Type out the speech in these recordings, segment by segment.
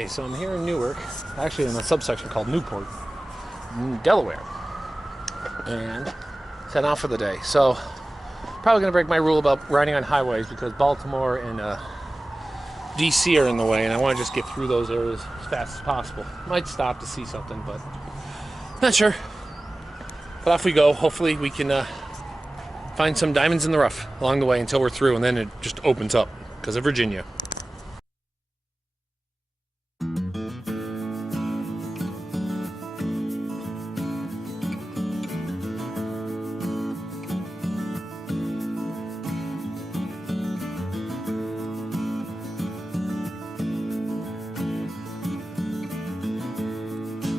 Okay, so I'm here in Newark, actually in a subsection called Newport, Delaware, and set out for the day. So probably gonna break my rule about riding on highways because Baltimore and DC are in the way, and I want to just get through those areas as fast as possible. Might stop to see something, but not sure. But off we go. Hopefully we can find some diamonds in the rough along the way until we're through, and then it just opens up because of Virginia.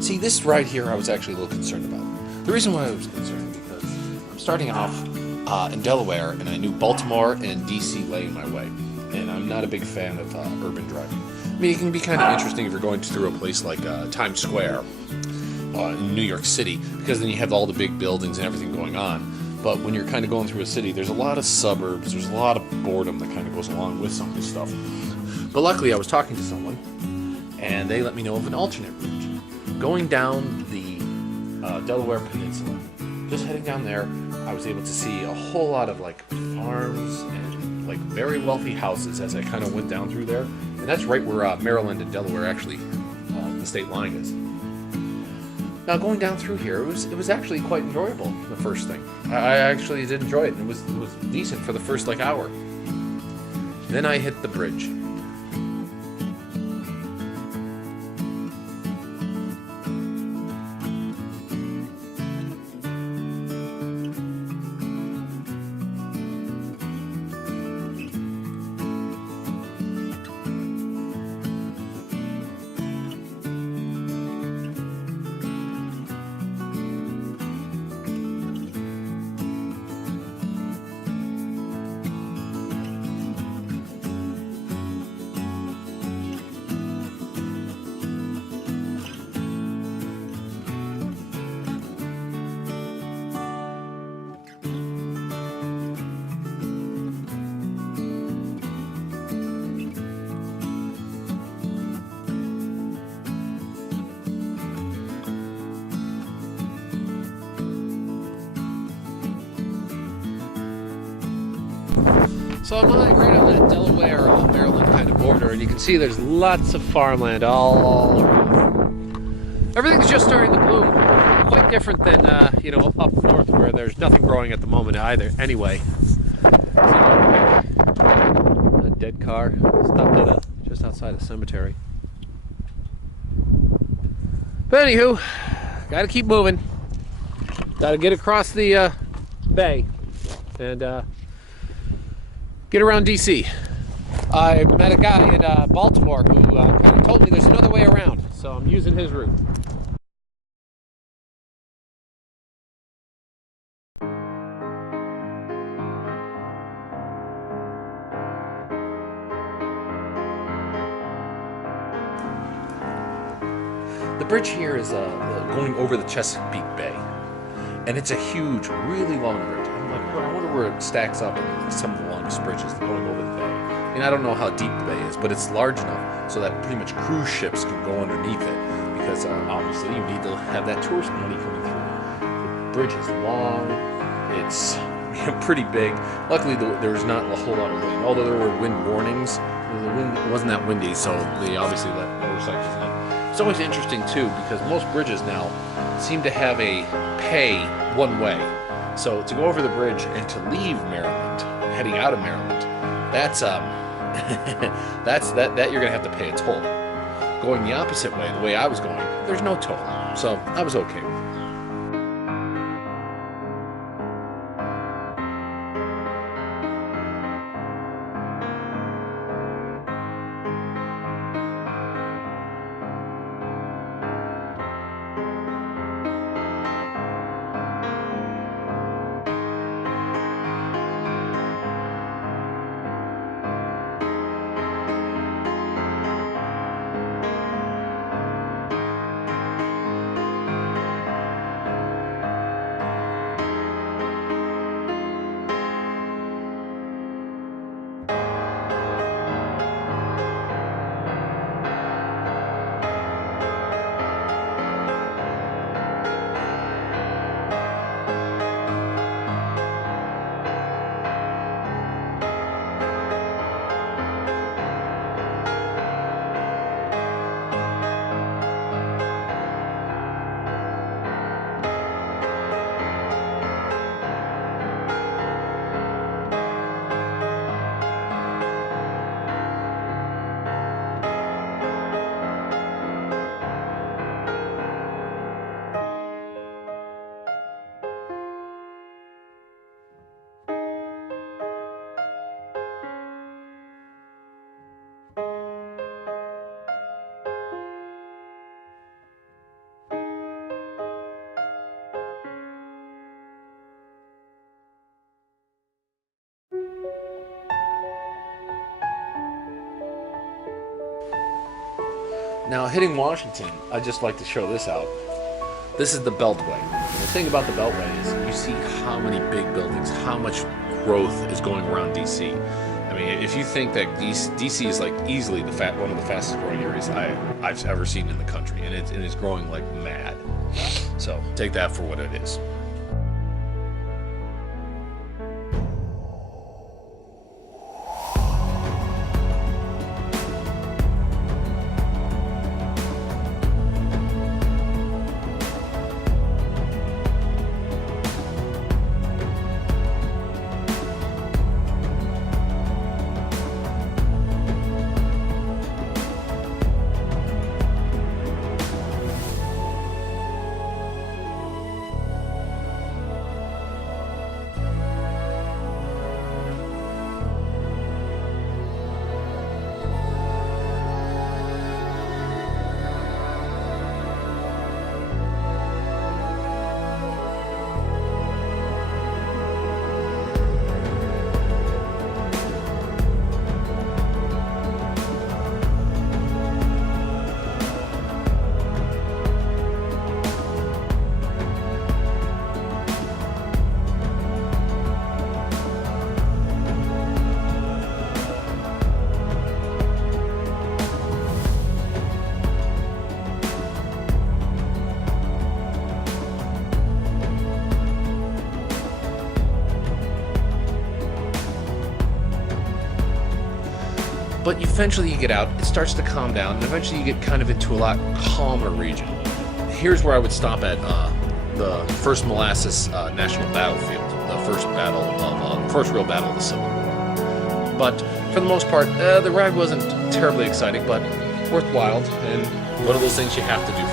See, this right here I was actually a little concerned about. The reason why I was concerned because I'm starting off in Delaware, and I knew Baltimore and DC lay in my way, and I'm not a big fan of urban driving. I mean, it can be kind of interesting if you're going through a place like Times Square in New York City, because then you have all the big buildings and everything going on. But when you're kind of going through a city, there's a lot of suburbs, there's a lot of boredom that kind of goes along with some of this stuff. But luckily I was talking to someone, and they let me know of an alternate route. Going down the Delaware Peninsula, just heading down there, I was able to see a whole lot of like farms and like very wealthy houses as I kind of went down through there. And that's right where Maryland and Delaware actually, the state line is. Now going down through here, it was actually quite enjoyable. The first thing, I actually did enjoy it. It was decent for the first like hour. Then I hit the bridge. So I'm right on that Delaware, Maryland kind of border, and you can see there's lots of farmland all around. Everything's just starting to bloom. Quite different than, up north where there's nothing growing at the moment either. Anyway, a dead car stopped at just outside a cemetery. But anywho, gotta keep moving. Gotta get across the bay and get around DC. I met a guy in Baltimore who kind of told me there's another way around, so I'm using his route. The bridge here is going over the Chesapeake Bay, and it's a huge, really long bridge. I'm like, well, I wonder where it stacks up in some of the longest bridges going over the bay. I mean, I don't know how deep the bay is, but it's large enough so that pretty much cruise ships can go underneath it, because obviously you need to have that tourist money coming through. The bridge is long, it's pretty big. Luckily, there was not a whole lot of wind, although there were wind warnings. The wind wasn't that windy, so they obviously let motorcycles in. It's always interesting too, because most bridges now seem to have a pay one way. So to go over the bridge and to leave Maryland, heading out of Maryland, that's that you're gonna have to pay a toll. Going the opposite way, the way I was going, there's no toll, so I was okay. Now, hitting Washington, I'd just like to show this out. This is the Beltway. And the thing about the Beltway is you see how many big buildings, how much growth is going around DC. I mean, if you think that DC is like easily one of the fastest growing areas I've ever seen in the country, and it's growing like mad. So take that for what it is. But eventually you get out, it starts to calm down, and eventually you get kind of into a lot calmer region. Here's where I would stop at the first Molasses National Battlefield, the first real battle of the Civil War. But for the most part, the ride wasn't terribly exciting, but worthwhile, and one of those things you have to do.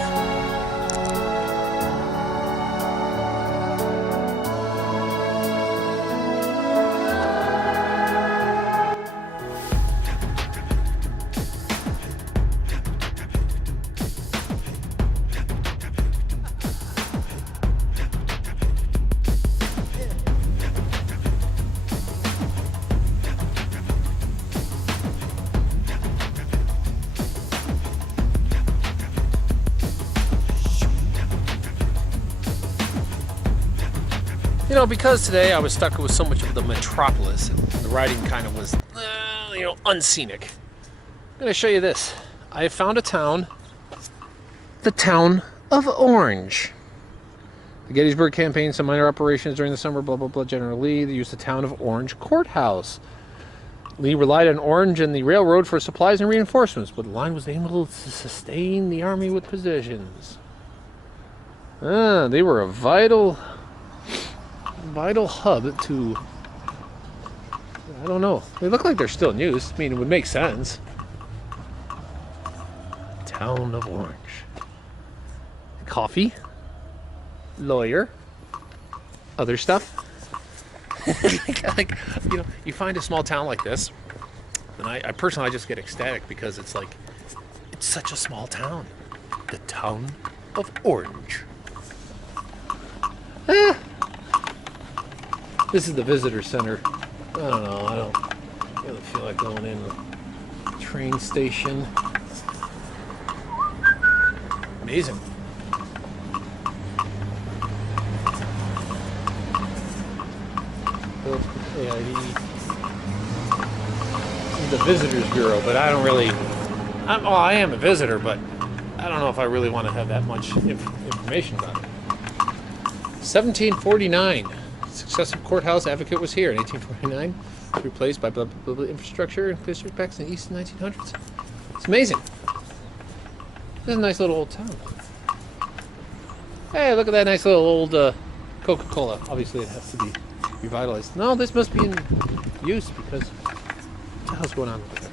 You know, because today I was stuck with so much of the metropolis, and the riding kind of was, unscenic. I'm going to show you this. I found a town, the town of Orange. The Gettysburg Campaign, some minor operations during the summer, blah, blah, blah. General Lee, they used the town of Orange Courthouse. Lee relied on Orange and the railroad for supplies and reinforcements, but the line was able to sustain the army with positions. They were a vital hub to, I don't know, they look like they're still in use. I mean, it would make sense. Town of Orange. Coffee, lawyer, other stuff. You find a small town like this, and I personally just get ecstatic because it's like, it's such a small town. The town of Orange. This is the visitor center. I don't know, I don't really feel like going in the train station. Amazing. The Visitors Bureau, but I don't really, I am a visitor, but I don't know if I really want to have that much information about it. 1749. Successive courthouse advocate was here in 1849. It's replaced by blah, blah, blah, infrastructure and district backs in the east 1900s. It's amazing. This is a nice little old town. Hey, look at that nice little old Coca-Cola. Obviously, it has to be revitalized. No, this must be in use because what the hell's going on with it?